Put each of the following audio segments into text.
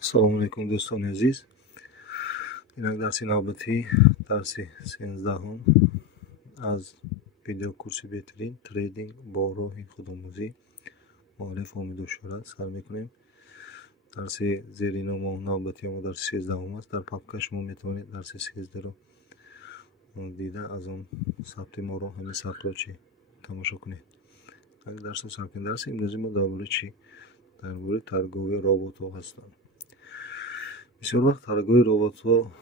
Assalomu alaykum do'stoni aziz. Inaq darsi navbati, darsi 13 az video kursi Behtarin Trading با راه خودآموزی مؤلف حامد اشارت سر میکنیم. درس زیر نام نوبتی ما درس 13 است. در پاپکش شما میتوانید درس 13 رو دیده از اون ثبت ما رو همین ثبت رو چی تماشا کنید. اگر درس رو ثبت کنید درس امروزی ما درباره چی؟ درباره ترگوی رابط ها هستند. بسیار وقت ترگوی رابط ها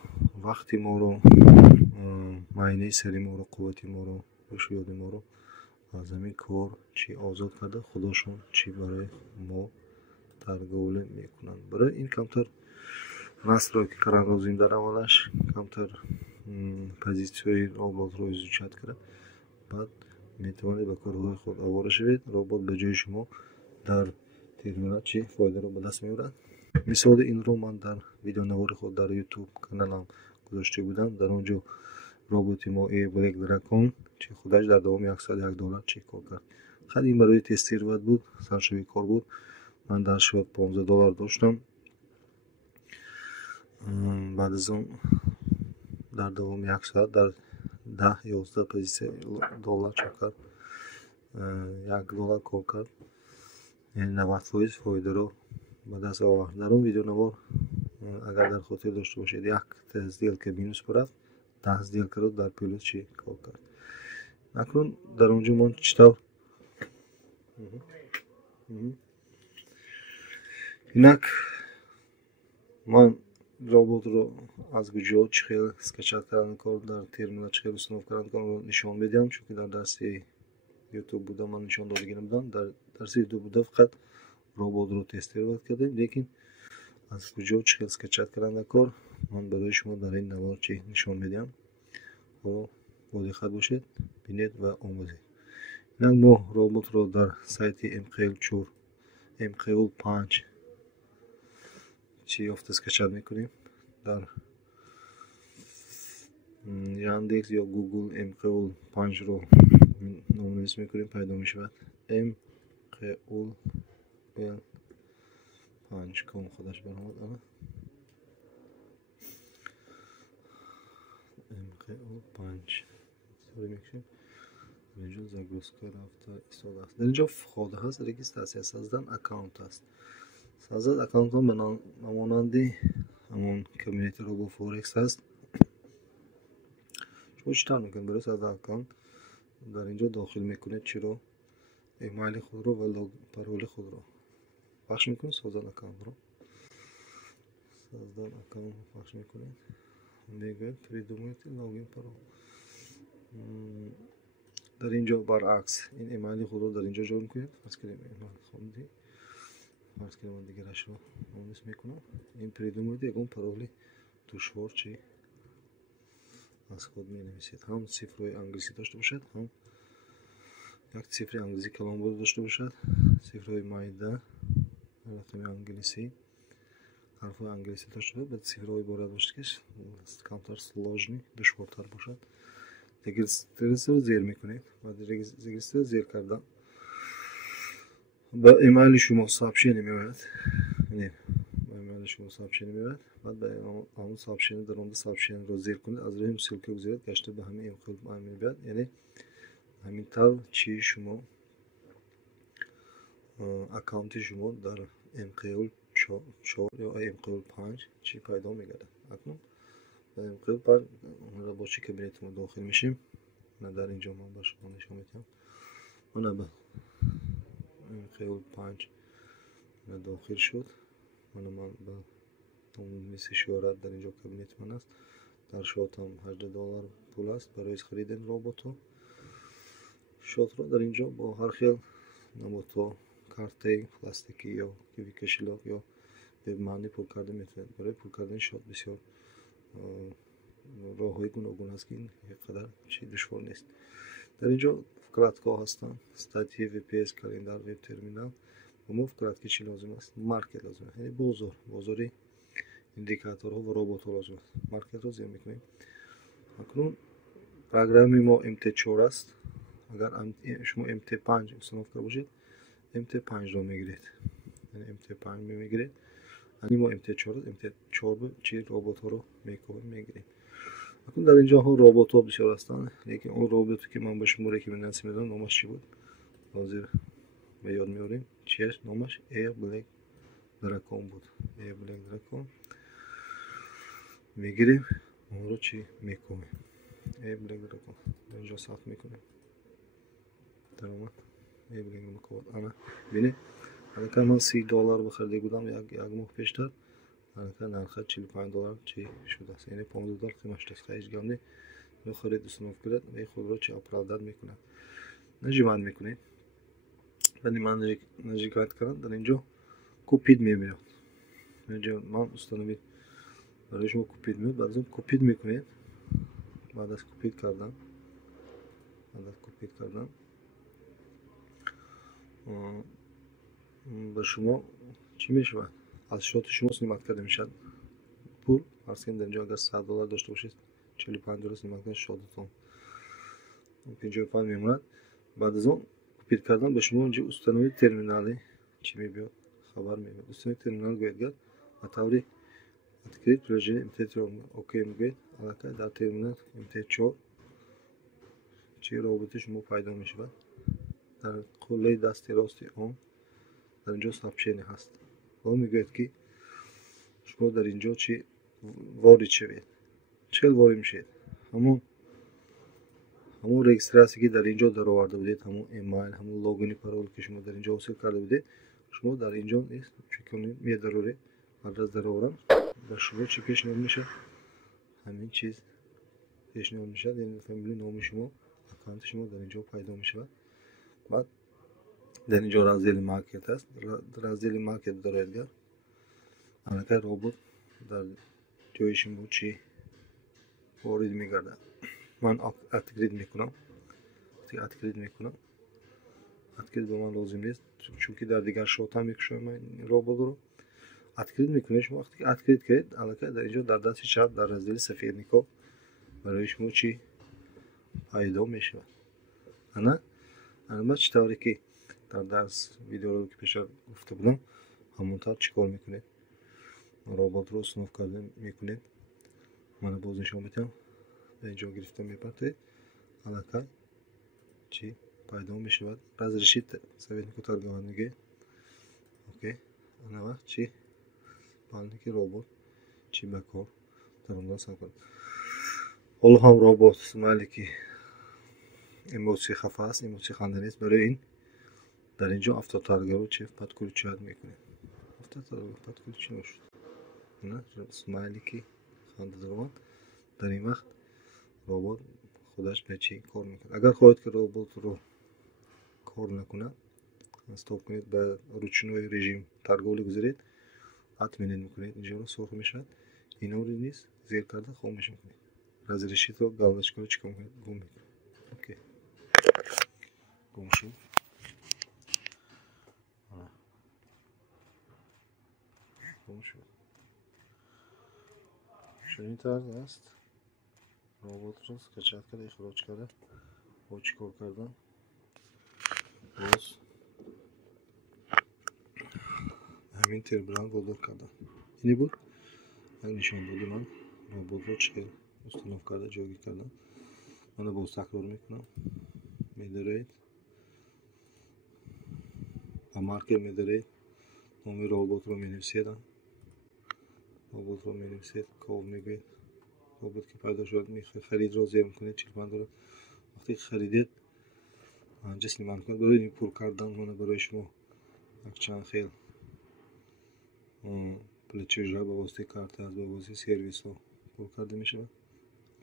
وقتی ما رو معاینه سری ما رو قوتی ما رو هوشیاری ما رو از همین کار چی آزاد کرده خداشون چی برای ما ترگوله میکنن. برای این کمتر نصر رو که کراندازیم در اولش کمتر پوزیسیوی رابط رو ایجاد کرده بعد میتوانید به کارهای خود آواره شوید. رابط به جای شما در ترمینال چی فایده رو به دست میارد. مثال این رو من در ویدیو نوار خود در یوتیوب کانالم گذاشته بودم. در اونجا رابط ما ای بلک درکن چی خودش در دوام $101 چی کار کرد. خیلی این برای تست ثروت بود، سرشوی کار بود. من در شب $15 داشتم. بعد از اون در دوام یک ساعت در 10-11 پوزیسیون دلار چک کرد. $1 کار کرد. یعنی 90% فایده رو به دست آورد. در اون ویدیو نوار اگر در خاطر داشته باشید یک تزدیل که مینوس برفت 10 تزدیل کرد در پلوس چی کار کرد. اکنون در اونجا من چطور اینک من رابط رو از کجا چخیل اسکچ کردن کار در ترمینال چخیل اسنوف کردن کار رو نشان میدم چون که در درس یوتیوب بوده من نشان داده نمیدم. در درس یوتیوب بوده فقط رابط رو تست رو کردیم لیکن از کجا چخیل اسکچ کردن کار من برای شما در این نوار چی نشان میدم. خب با دقت باشید ببینید و آموزید. اینک ما رابط رو در سایت MQL4 MQL5 چی یافت اسکچ میکنیم. در یاندکس یا گوگل MQL5 رو نامنویس میکنیم پیدا میشود. MQL5 کام خودش برآمد. MQL5 سوری میکشیم. در اینجا زاگروسکا رفته ایستاده است. در اینجا خواده هست رجیستراسیون سازدن اکانت است. سازد اکانت ها به مانند همون کمیونیتی رو با فورکس هست. شما چطور میکنید برای سازد اکانت در اینجا داخل میکنید چی رو ایمیل خود رو و پرول خود رو پخش میکنید. سازد اکانت رو سازد اکانت پخش میکنید. میگوید پریدومیت لاگین پرول. در اینجا برعکس این ایمیل خود رو در اینجا جا میکنید. فرض کنیم ایمیل خوندی فرض کنیم من دیگرش رو نامنویس میکنم. این پریدومیت یکون پرولی دشوار چی از خود می نویسید. هم صفرهای انگلیسی داشته باشد هم یک صفر انگلیسی کلام بود داشته باشد. صفرهای مایده رقم انگلیسی حرفهای انگلیسی داشته باشد. بعد صفرهای عبارت باشه که کمتر سложný دشوارتر باشد. رجیستر رو زیر میکنید. بعد رجیستر زیر کردن به ایمیل شما سابشن میاد. یعنی ایمیل شما سابشن میاد. بعد به همون سابشن در اون سابشن رو زیر کنید. از روی سلکه بگذارید گشته به همین ایمیل میاد. یعنی همین طور چی شما اکانت شما در MQL4 یا MQL5 چی پیدا میگرده. اکنون به MQL5 اون را با چی کابینت ما داخل میشیم. من در اینجا من با شما نشون میدم. من به MQL5 داخل شد. من به اون میسی شوارت در اینجا کابینت من است. در شات هم $18 پول است برای خریدن رابط ها. شات رو در اینجا با هر خیل نمود ها کارت پلاستیکی یا کیوی کشیلاک یا به معنی پول کرده میتونید. برای پول کردن شات بسیار راه های گوناگون هست که این قدر چی دشوار نیست. در اینجا فقرات‌ها هستند. استاتیک وی پی اس کالندر وب ترمینال و ما فقرات که چی لازم است مارکت لازم است. یعنی بازاری ایندیکاتورها و رابط ها لازم است. مارکت رو زیر میکنیم. اکنون پروگرام ما MT4 است. اگر شما MT5 استفاده کرده باشید MT5 رو میگیرید. یعنی MT5 میگیرید. یعنی ما MT4 چی ربات ها رو میگیریم. اکنون در اینجا ها ربات ها بسیار هستند، لیکن اون رباتی که من به شما ریکامنداسی میدم نامش چی بود؟ حاضر به یاد میاریم. چیش نامش ایر بلک دراکون بود. ایر بلک دراکون میگیریم، اون رو چی میکنیم؟ ایر بلک دراکون در اینجا ثبت میکنیم. تمام. ایر بلک دراکون انا ببینید الان من $30 بخریده بودم یک ماه پیشتر، الان نرخ $45 چی شده است، یعنی $15 قیمتش است. هیچ گونه رو خرید و صنف کرد و خود رو چی اپرادت میکنه، نجیمند میکنه. ولی من نجیکات کردم در اینجا کوپید میمیاد. اینجا من استانوید برای شما کوپید میاد، بعد از اون کوپید میکنید. بعد از کوپید کردن به شما چی میشه؟ از شات شما سنیمت کرده میشد. پول فرض کنید در اینجا اگر $100 داشته باشید $45 سنیمت کرده شاتتون $55 میموند. بعد از اون کوپید کردن به شما اینجا استانوید ترمینالی چی میبیاد؟ خبر میبیاد. استانوید ترمینال گوید و طوری اتکرید رژیم MT4 اوکی میگید. البته در ترمینال MT4 چی رابطه شما پیدا میشه. در قله دست راستی آن در اینجا سابشینی هست و میگوید که شما در اینجا چی وارد شوید. چه وارد میشید؟ همون رجیستراسی که در اینجا در آورده بودید، همون ایمیل، همون لاگین پرول که شما در اینجا حاصل کرده بودید، شما در اینجا نیست چون می ضروری آدرس در آورم و شما چی پیشنهاد میشه؟ همین چیز پیشنهاد میشه، یعنی فامیلی نام شما، اکانت شما در اینجا پیدا میشه. بعد در اینجا رازیل مارکت هست. رازیل مارکت دارید البته ربات در جای شما چی وارد میگرده. من اتکرید میکنم. اتکرید به من لازم نیست چون که در دیگر شات هم میکشم من ربات رو اتکرید میکنه. شما وقتی که اتکرید کرد البته در اینجا در دست چپ در رازیل سفید نیکو برای شما چی پیدا میشه. انا البته چطوری که در درس ویدیو رو که پیش گفته بودم همونطور چیکار میکنید؟ ربات رو صنف کرده میکنید. من باز نشون میدم. اینجا گرفته میپرده البته چی پیدا میشه. разрешите совет торговли. окей انا چی بالنی که ربات چی بکار در اون دست کنم. حالا هم ربات سمالی که ایموجی خفه است، ایموجی خنده نیست. برای این در اینجا автоторговля چی подключать میکنیم. автоторговля چی نشد؟ نه سمالی که خنده دارم در این وقت ربات خودش به چی کار میکنه. اگر خواهید که ربات رو کار نکنه استاپ کنید به ручной режим торговли گذارید отменить میکنید. اینجا رو سرخ میشه. اینا رو نیست زیر کرده خاموش میکنید. разрешить رو галочку رو چیکار میکنید؟ گم میکنید. اوکی گم شد. گم شد. چنین طرز است. ربات رو скачать کرده اخراج کرده با چیکار کردن باز همین تربران بودار کردن. اینی بود نشان دادی من ربات رو چه استناف کرده جایی کردم. من باز تکرار میکنم. میدارید و مارکت میدارید نام ربات رو مینویسید. ربات رو مینویسید کار میگید. ربات که پیدا شد میخواد خرید رو زیر میکنید. $45 وقتی خریدید جسم من کنید. برای این پول کردن من برای شما چند خیل پلچیج را به واسطه کارت از به واسطه سرویس ها پول کرده میشه.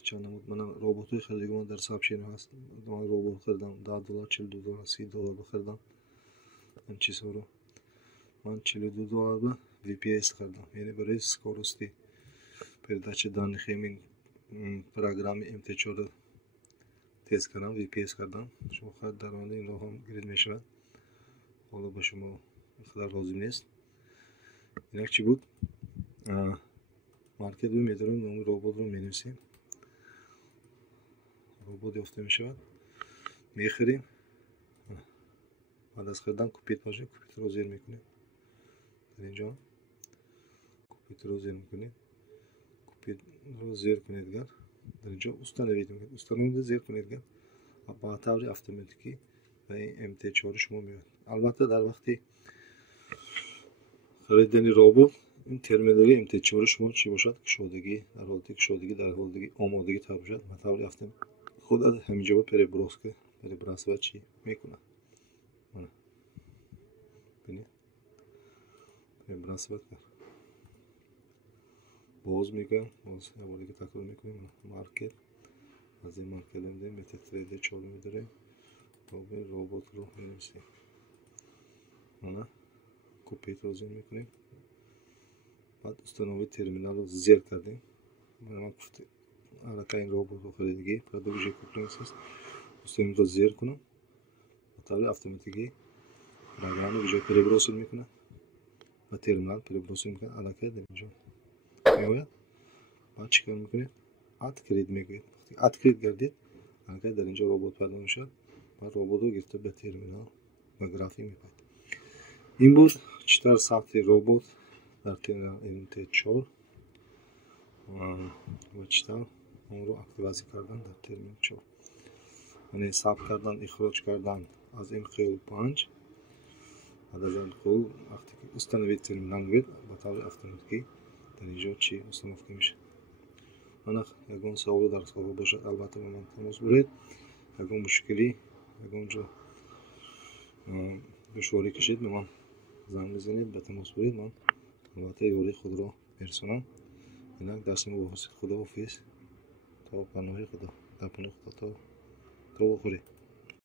چند نمود من ربات های خریدم من در سابشین هست. من ربات خریدم $10 $42 $30 بخریدم. این چیزها رو من $42 به VPS خریدم، یعنی برای скорости передачи данных همین программе MT4 тест کردم. VPS کردم. شما خرید در آینده این راه هم گرید میشه. حالا با شما خیلی لازم نیست. اینک چی بود؟ مارکت رو میداریم نام ربات رو مینویسیم. ربات یافته میشه میخریم. بعد از خریدن کوپید باشه کوپید رو زیر میکنیم در اینجا. компютер зер мекунед. Компютер зер кунед гар дар инҷо установид мекунед. Установида зер кунед гар ба таври автоматикӣ ба ин МТ4 шумо меояд. Албатта дар вақти харидани робот ин терминали МТ4 шумо чӣ бошад, кушодагӣ дар ҳолати кушодагӣ дар ҳолати омодагӣ тавр бошад, ба таври автоматик худ аз ҳаминҷо переброска чӣ мекунад. Мана бинед переброска кард. Боз мекунам, боз ҳаволиga такрор мекунем. Маркет аз ин маркетда медем MT3D 4 медарем. роботро менависем. Мана купетро зер мекунем. بعد установи терминалро зер кардем. Ман гуфтам аллакай ин роботро харидагӣ продукция купленс аст. установиро зер кунам. ба таври автоматикӣ программа бижои переброса мекунад. ба терминал переброса мекунад. аллакай дар инҷо меояд. بعد чикор мекунед? Add create мегӯед. вақти add create гардид, аллакай дар инҷо робот пайдо мешавад. بعد роботро гирифта ба терминал ба график мепайд. ин буд чӣ тавр сабти робот дар терминал MT4 ва чӣ тавр онро активизация кардан дар терминал 4. яъне сабт кардан, ихроҷ кардан аз MQ5 بعد аз MQ вақте ки установид терминал мегӯед, ба таври автоматикӣ дар инҷо чӣ установка мешавад. мана ягон саволу дар суол бошад, албатта ба ман тамос бигиред. ягон мушкилӣ, ягон ҷо душворӣ кашид, ба ман занг бизанед, ба тамос бигиред. ман албатта ёрии худро мерасонам. инак дарси мо бо ҳосил. Худоҳофиз. то барномаи худо. дар паноҳи худо. то бухӯред.